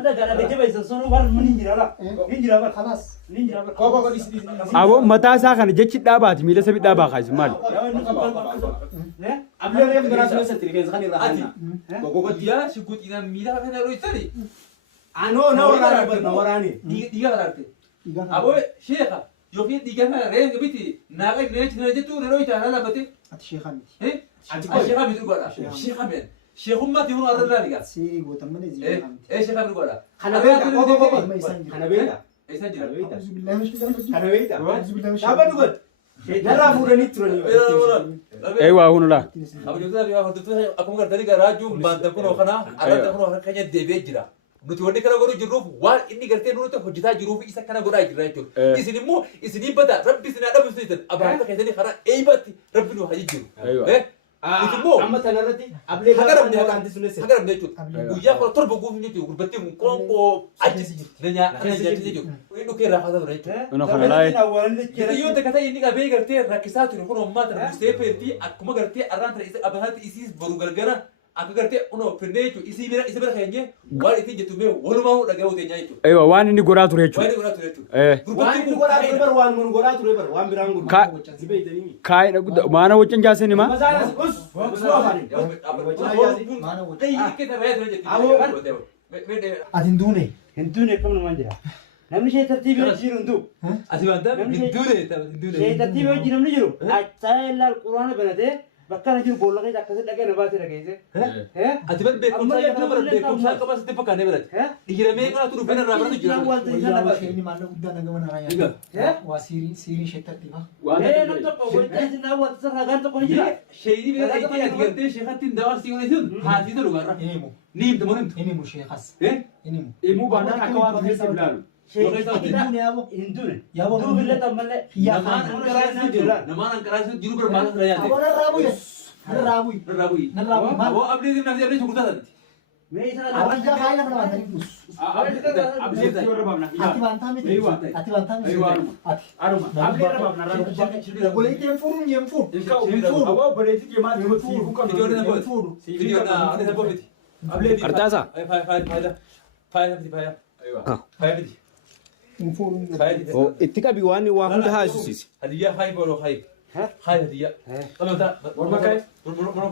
هذا قال لك جبت صنو بار من ينجر لا ينجر بار خلاص ينجر بار كوكو أبو متى ساكن جت دابات ميلا سبي دابا خايس مال قبل ما يبدأ ناس مثل تريكين زخني راحنا كوكو يا شكوت إذا ميلا كنا رويتني عنو نوراني ديجا رأيت أبو شيخة يوفي ديجا فنا رأيت بيتي ناقي نيجي نجتو نرويت أنا لا بتي الشيخان إيه الشيخة بيتو قرا شيخة بين شيخهم ما تيهون أرد لا لقى سيري وتمنى إيه زي إيه شيخة بيتو قرا خنبيتا كوكو ما يسنجل خنبيتا إيه سجل أعوذ بالله من الشيطان الرجيم خنبيتا أعوذ بالله من الشيطان شابا نقول نرى فورني تروني أيوة هون لا أبو جوزا بيا هو تطلع أكمل كرداني كراجو بان تكون وخنا على تكون وخنا كنيا دبي جرا nuti wani kana goru jiruuf waan inni gartee nuti hojjetaa jiruuf isa kana godhaa jirra jechuudha. Isin immoo isinii bada rabbi isin adhabu isin abaata keessanii karaa eeybatti rabbi nu haji jiru. Nuti immoo amma tanarratti ablee hagaramne hagaramne sunis hagaramne jechuudha. Guyyaa kora torba guutuu jechuudha gurbattii kun qoonqoo achi kana nyaachise jechuudha. Inni dhukee irraa haasaa ture jechuudha. أنا خلاص Yoo takka ta'e inni qabee gartee rakkisaa ture kun hommaa tana mustee feertii akkuma gartee arraan tana isa abaataatti isiis boru gargara akka gartee uno fennee jechuudha isa bira keenye waan ittiin jettu mee walumaa dhaga'uu teenya jechuudha. أيوة وان إني قرأت ريتشو Waan inni godhaa ture jechuudha. إيه waan inni godhaa ture bar waan mun godhaa ture bar waan biraan godhu zibeeytanii كاي ما أنا وجن جاسني ما masaanas us usloofani أتين دوني هندون كم نمانجرا نمني شيء ترتيب يجير هندو شيء ترتيب يجير نمني جرو أتاي لا القرآن بنته بكرة جرو بقول لك إذا كذا لقى نبات لقى إيه شيني ما له قدنا جوانا رايا وسيري سيري شتى تبا إيه نبتة قوي تيجي ناوي تصير هجان تقول جرا إني مشيخس إني إمو بانا كوا بخير سبلان شيء دوني يا أبو هندون يا أبو دو بالله تملي يا أبو نرابوي نرابوي ما ميسا أبغى جا خاينا من وانتني بوس أتي بانتا ميتي أتي بانتا ميتي أتي boleh tempurun nyempur أرتاسا أو إتكا بيواني واحد هاي سوسيس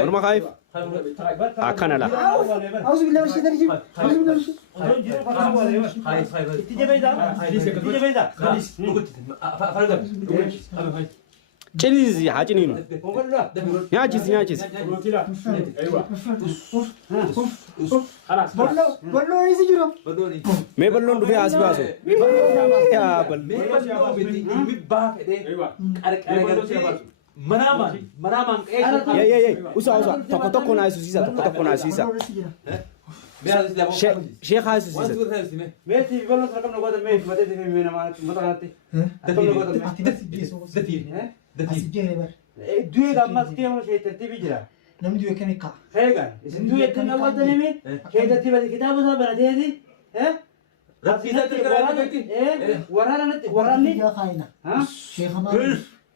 ورما خايف أكنا لا أعوذ بالله من الشيطان الرجيم أعوذ بالله من الشيطان تيجي بيدا جليزي حاجة نينو يا جيس بلو إيش جرو ما بلون دفع أسباسو يا بل يا وسا تكو نايس سيسا تكو نايس سيسا شيخ هاي سيسا ميتي بلون رقم نقطة ميت متى تفهم مين ما متى أسجله بر دوي لما تكلم شيء ترتيب جرا نم دوي كم يكا هيك اسمه يكن أول تنمي شيء ترتيب الكتاب هذا بنتهدي ها وراني يا خاينة ها شيخ ما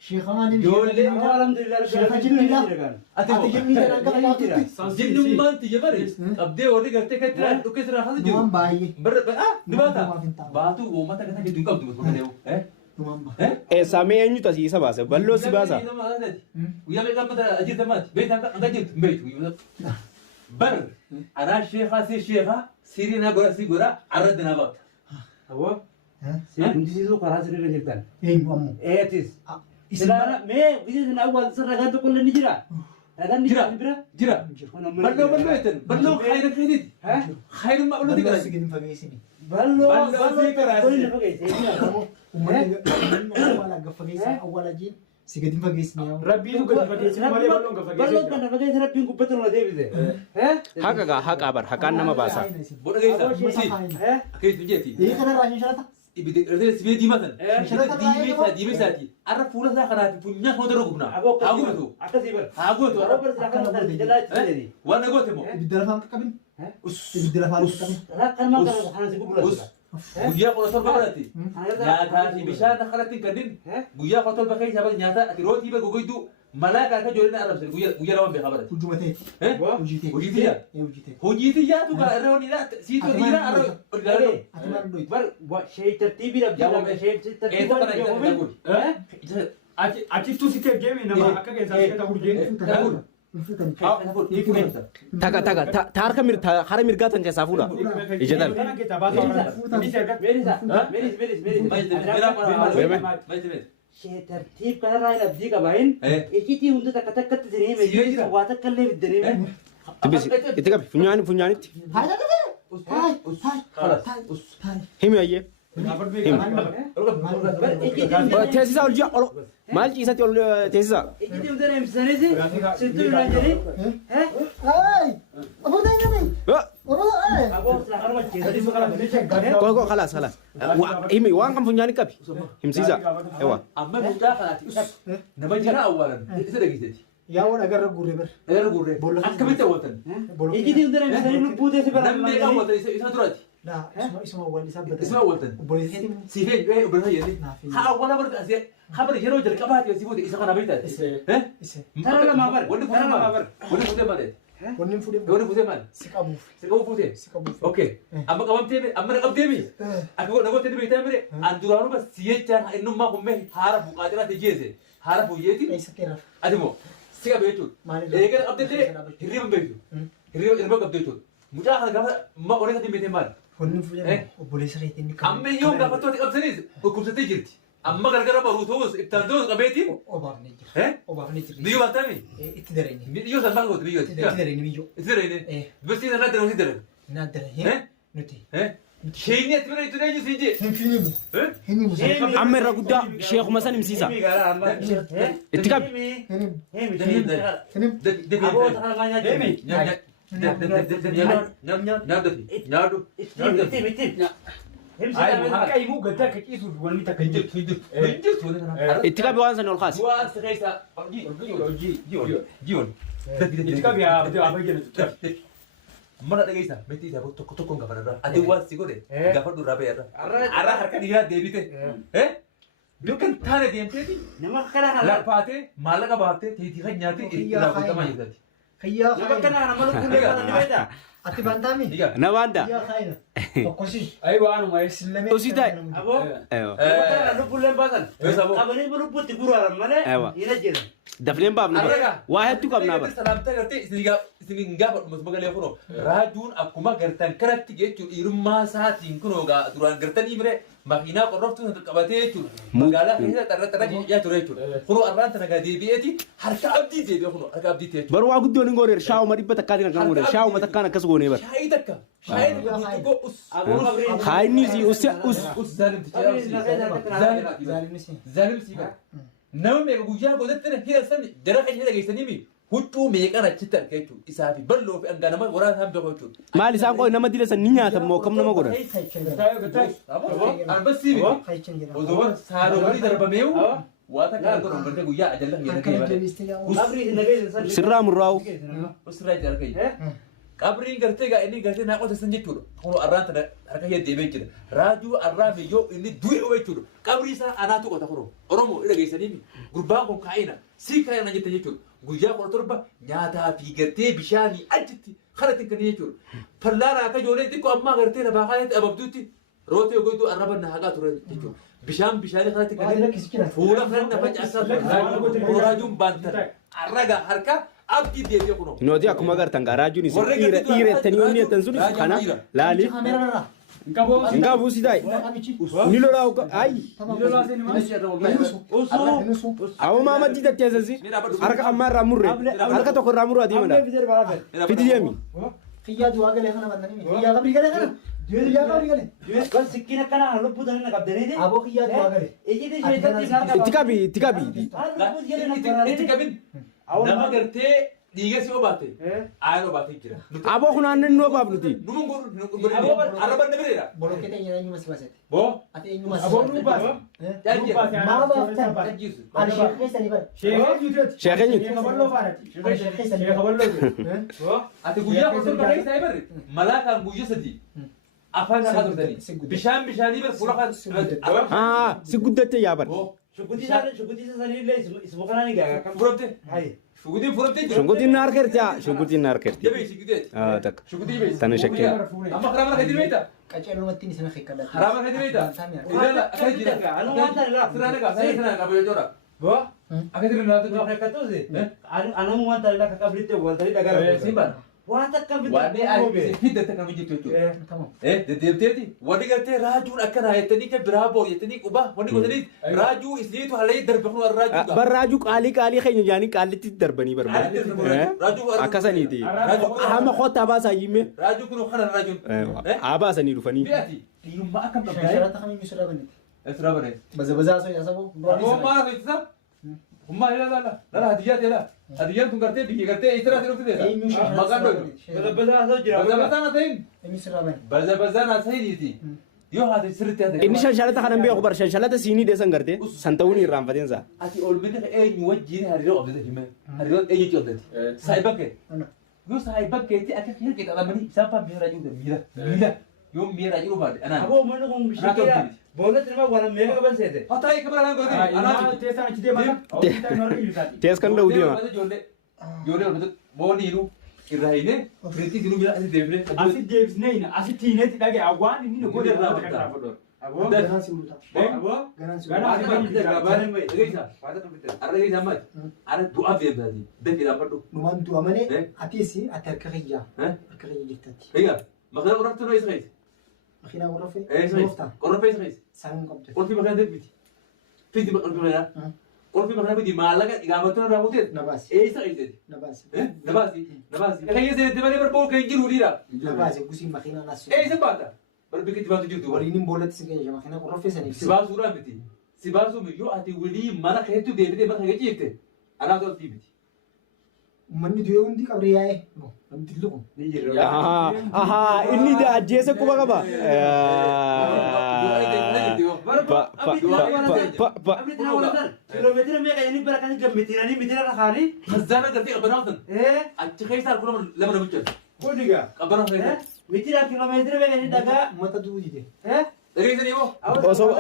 نمشي الحمد لله شيخ جميلة أتجمع نوام باي نوام سامي أنيو تسيسا باسا بلو سباسا بر أنا شيخة سيرينا غورا سيغورا عردنا بات هو كنت سيزو قراص رجل جدا إيه مامو إيتيس سلام ما بيجي أول سر رجعت كل نجرا هذا نجرا جرا بلو يتن بلو خير خيرت خير ما أقول لك سجن فجيسني بلو كل ولا فجيسة أول جين سجن فجيسني ربي يقول بلو كان فجيس ربي يقول بتر ولا ديفيد ها حق أبر حق أنا ما باسا بقول لك ها كيف تجيتي إيه كذا راجع شرطة إذا سبي دي مثلا دي مثلا أعرف فولا ذا خلاص بنيا هو دروغنا هاغوتو أكثر هاغوتو أروبر سلاكنا جلاد تدري وانا قلت مو بدل فهم كابين بدل فهم كابين لا كان ما كان أنا سيقول بلا guyyaa 17 barate nyaataa fi bishaan akkanatti kanneen guyyaa 17 keessa baate nyaata ati rootii bee gogoyduu malaa kan akka ijoolleen arrabsan guyyaa lama beekaa barate. Hojii xiyyaatu kan irra hojii siitu dhiira irra achittuu si deemi nama akka keessaa si ta'uu deemu. Ta harka hara mirgaa tan keessaa fuudha. Ija dhabe. Tartiib kanarraa hin abdii qabaa'in iccitii hunda takka takkatti siree waa takka illee biddanii Itti qabi funyaanitti. Himi ayyee. Teessisa ol ji'a maal ciisatti ol teessisa. iccitii hunda deemsisanis sittuu irraa jedhii Kau kalas. Himi waan kan funyaani qabi. Himsiisa. Ewa. amma mucaa kanaati nama jira awwaalan isa dhageessati. Yaa waan agarra gurree bar. Agarra gurree akkamitti awwaaltan. iccitii hunda deemsisanii lubbuu teessi Namni meeqa awwaaltan isa duraati. Daa isuma waan isaa bada. Isma awwaaltan. Obboleessi Siifee obboleessa jedhee haa awwaala barta asii habari yeroo jalqabaati asii booda isa kana beektaati. ise. tara lamaa bar Wanni fuutee maal? Wanni fuutee maal? Wanni fuudhee Wanni fuutee maal? si qabuuf. Si qabu fuutee? Si qabuuf. Okay. Amma qabamtee amma na qabdee mi? Akka nagootee ni beektaa mire an duraanuu bas si'echaan innummaa kummee haara buqaaxiraa ta'e jeese haara fooyyeeti. Eessa keeraaf. Ati moo si qabee jechuudha. Maalidha? Eegala qabdee hirriba beektu. Hirriba qabdee jechuudha. Mucaa kana gaafa qoree sadii beekee maal? Wanni fuudhee obboleessa keetii inni qabu. Amma yoo gaafattooti qabsaniis dhukkubsattee jirti. Amma gargara baruu ta'us ittaan ta'us qabeetiin. Obaafnee jira. Obaafnee jira. Biyyoo baatami. Itti dareenye. Biyyoo san maal goote biyyoo? Itti dareenye biyyoo. Itti dareenye. Dubartiin sana dareen si dareen. Naa dareenye. Nuti. Sheenyi ati bira itti dareenye si jee. Hin finimu. Hin himu. Amma irra guddaa sheekuma san himsiisa. Itti qabi. Akka himuu gaddaa akka ciisuuf wanni takka hin jirtu. Itti qabi waan san ol kaasi. Itti qabi haa fayyadu. Mana dhageessa meetii isaa tokko tokkoon gafararraa ati waan si godhe gafadhu irraa ba'e arraa harka dhiiraa deebite dukkan taane deemteeti nama kana lappaatee maallaqa baaftee teetii kan nyaatee irraa guutamaa jirtati. Kayyaa nama kana nama lubbuu deemaa ni beektaa. Ati bantaami. Na waanta. Kayyaa kaayina. Tokkosi. Ayi waanuma Sillamee. Usi ta'i. Aboo. Ewa. nama kana lubbuu leen baasan. Ewa. Qabanii lubbuutti guraaran malee. Ewa. Hina jedhan. Dafneen baafna bara. Waa hedduu qabnaa bara. Salaamtaa gartee isin gaafa dhumas magalee kunoo raajuun akkuma gartan kanatti jechuun dhiirummaa isaatiin kunoo duraan gartanii bire makiinaa qorroftuu qabatee jechuudha. Magaalaa keessa xarra jijjiiraa ture jechuudha. Kunoo arraan tana gaa deebi'eeti harka abdii deebi'e kunoo harka abdii jechuudha. Bara waa guddoon hin gooneer shaawuma dhibba takkaatiin akkan gooneer shaawuma takkaan akkas goonee bara. Shaayii takka. Shaayii tokko us. Kaayinni Us zaalimti zaalimsi bara. Nama meeqa guyyaa godhattee hidhasan jara kan dhageessanii mi huccuu meeqan achitti arga jechuudha. Isaa fi bal'oo fi hanga nama waraana isaan beeku jechuudha. Maal isaan qo'i nama dilasan ni nyaatan moo kam nama godhan. Arbasii miti. Odoo saaloonii darbameewu waa takka kan godhan garte guyyaa ajalla kan jedhamee Sirraa murraa'u. Usirraa itti argayi. Qabriin gartee gaa inni gartee naa qotesan jechuudha. Kunoo arraan tana harka ishee deemee jira. Raajuu arraa biyyoo inni du'e jechuudha. Qabrii isaa anaatu qota kunoo. Oromoo dhageessanii gurbaan kun kaa'ina. Sii kaa'ina jette jechuudha. Guyyaa 17 nyaataa fi gartee bishaanii achitti kanatti kan jechuudha. Fallaana akka ijoollee xiqqoo ammaa gartee lafaa kaayatti ababduutti rootee goituu arraba na haqaa ture jechuudha. Bishaanii kanatti kan fuula kan nafa caasaa raajuun baantan arraga harka abdii deebi'e kunoo. Nooti akkuma agartan gaa raajuun isin dhiirettanii yoonni jettan sun kana laali. Hin qabu si ta'i. Ni lolaa ayi. Awwa maamadii tatteessasi harka ammaa irraa murre harka tokko irraa muruu adii mala. Fiti deemi. Kiyyaa du'aa galee kana bantanii. Kiyyaa qabrii galee kana. Kiyyaa qabrii galee. Kan sikkiina kana lubbuu tanna qabdanii. Aboo kiyyaa du'aa galee. iccitii sheetatti isaan Itti qabi. Itti qabin nama gartee dhiiga si obaate aayaan obaatee jira. Aboo kun aannan nu obaaf nuti. Arraban na bireera. Bolokkeeta eenyuma si baasete. Boo. Ati eenyuma si Aboo nu baasa. Maa baaftan. Ajjiisu. Ani sheekheessanii bara. Sheekeenyi. Ati guyyaa kosoo barreessaa barre malaa kan guyyaa sadii afaan isaa turtanii bishaanii bar fuula kan si guddatte yaa bar Shukutii sanillee ismu kanaan egaa kan furamte hayi. shukutiin furamte shungutiin na harkerti shungutiin na harkerti jabe shukutee takka shukutii jabe tana shakkee amma karaa mana kadii beekta Qaceeluma ittiin isin hiikkadha. karaa mana kadii beekta ilala akka jira Anu wanta ilaa. siraan egaa siraan qaba yoo jira Bo. akka jira laatu Anu akkatuusi. Anu wanta ilaa kakablitte waltanii dhagaa. simban Wanta kablitte. wanni ani hiddatte kan hojjetu jechuudha Tamam. deddeebiteeti wanni gartee raajuun akkana jettanii kan biraa boo jettanii quba wanni godhanii raajuu isniitu halee darbe kun raajuu barraaju qaalii keenya jaanii qaalitti darbanii barbaadu akkasaniiti hama kottaa baasaa yimme raajuu kun kana raajuun haa baasanii dhufanii bi'aati hiyyummaa akkam dhabdaa Shansharaata kamiyyuu sodaa banite. Esra bare Bazabazaa soo yaasaboo. Aboo maa beeksisa hummaa ilala hadiyyaa teela hadiyyaan kun gartee biyya gartee isra asii dhufte Eenyu shansharaata maqaan sodaa dhoytu banite. Bazabaza asoo jira. bazabazaan hasayin Eenyu sirraa bane. bazabazaan hasayiniiti yoo haate sirritti haate inni shanshalata kanan beeku bar shanshalata siinii deesan garte san ta'uun irraanfateen saa ati ol bita eenyu wajjiin hariiroo qabdate hime hariiroo eenyu qabdate saayibakke yoo saayibakkeetti akka hirqee qalamanii isaan faa miira jiru miira yoo miira jiru baade anaan Aboo manni kun bishikira. Boolatti nama wala meeqa qaban seete. hataa eekabara naan godhate anaan Teessaan achi deemaa. tees kan dha'u deema Ijoollee olmatu booniinu irraa hiine firiitti sinuu miila asii deebine. Asi deebisnee asitti hiinetti dhagee awwaan inni nu godhe irraa kan dhaafadhu. Aboo. Ganaan si mul'ata. Aboo. Ganaan si Ganaan mul'ata. si mul'ata. Gabaareen bahe dhageessa. Faata kompiitara. Arra dhageessa ammaati. Ara du'aaf deemtaati. Dafee dhaafadhu. Numaan du'a malee atiis ati harka kiyyaa. Harka kiyya jirtatti. Egaa maqaa qorraftu noo isa keessa. Makiinaa qorraffee. Isa keessa. Qorraffee isa keessa. Saanuu qabde. Qorfii maqaa deebiti. Fiiti maqaa qorfii qorfii maqaa deebiti maallaqa dhigaamattuu irraa buuteet. Nabaasi. Eessa keessatti. Nabaasi. Nabaasi. Nabaasi. Kayya seente malee barboo kan jiru dhiira. Nabaasi gusii makiinaa naas. Eessa baata? Barbikki dibaatu jirtu. Waliin boolatti si geejjiba makiinaa qorraffee saniif. Si baasuudhaan miti. Si baasuu yoo ati walii mana keetu deebitee mana kee ciifte anaatu altii miti. Uummanni du'ee hundi qabri yaa'ee. Namni tilluqu. Ni jirra. inni ajjeese quba qaba Kiiloomeetira meeqa inni bara kan gammitiranii mitira rakaanii. Khazzaana galtee qabbanaaftan. Achi keessa harkuna lama namicha. Godiga. Qabbanaaftan. Mitira kiiloomeetira meeqa inni dhagaa. Uummata du'uu dide. Dhageessanii moo?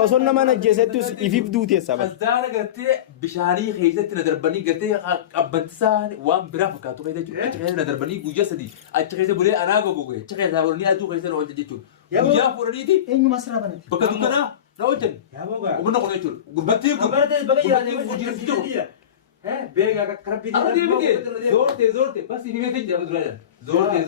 osoo nama ajjeesettus ifiif duuteessa bar Khazzaana gartee bishaanii keessatti na darbanii gartee qabbantisaa waan biraa fakkaatu keessa jechuudha. Achi keessa na darbanii guyyaa sadii achi keessa bulee anaa gogoge achi keessa oolanii aduu keessa na oolchan jechuudha. Guyyaa fuudhaniiti Eenyu masraa banate. bakka dukkanaa na oolchan. Yaa boga. Humna kun jechuudha. Gurbattiin kun. Abartee baga Gurbattiin jiraatee kun jira jiru. beega karabbii. Arra deebitee zoortee basi himee jira dura. Zoortee.